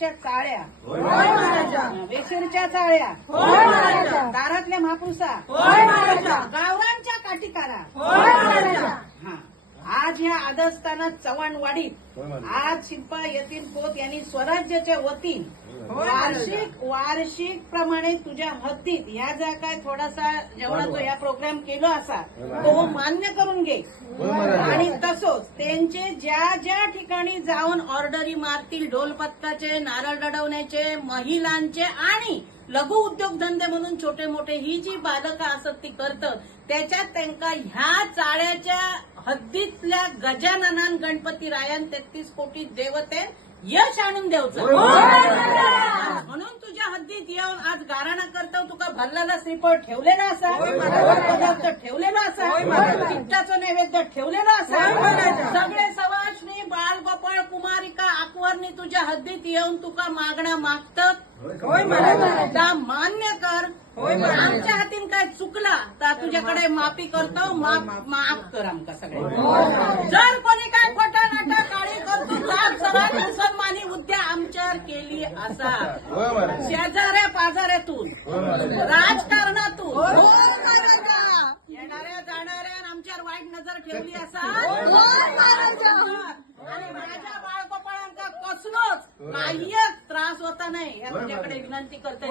हातच्या चाळ्या. वेशीरच्या चाळ्या. होय महाराजा. दारातल्या महापुरुषा होय महाराजा. गावरांच्या महाराजा. हा. आज या आदस्थानात चव्हाणवाडीत आज शिल्पा यतीन पोत यांनी स्वराज्याच्या वतीन वार्षिक वार्षिक प्रमाणे तुझ्या हद्दीत ह्या ज्या काय थोडासा जेवणाचा या प्रोग्राम केला असा तो मान्य करून घे. आणि तसंच त्यांचे ज्या ज्या ठिकाणी जाऊन ऑर्डरी मारतील ढोलपथकाचे नारळ डडवण्याचे महिलांचे आणि लघु उद्योगधंदे म्हणून छोटे मोठे ही जी बालकं असत ती करतं त्याच्यात त्यांका ह्या चाळ्याच्या हद्दीतल्या गजाननान गणपती रायन तेहतीस कोटी देवते यश आणून द्यावचं हद्दीत येऊन आज गाराणा करतो तुका भल्लाला श्रीफळ ठेवलेला असा. पदार्थ ठेवलेला असा. तिखटाचं नैवेद्य ठेवलेला असा. सगळे सवासणी बाळ गोपाळ कुमारिका आकवरणी तुझ्या हद्दीत येऊन तुका मागणं मागतात मान्य कर. आमच्या हातीन काय चुकला तर तुझ्याकडे माफी करतो. माफ माफ कर आमका सगळे. जर कोणी असा. शेजाऱ्या पाजाऱ्यातून. राजकारणातून. येणाऱ्या जाणाऱ्या आणि आमच्यावर वाईट नजर ठेवली असा. आणि माझ्या बाळगोपाळांका कसलोच काही त्रास होता नाही. या तुझ्याकडे विनंती करते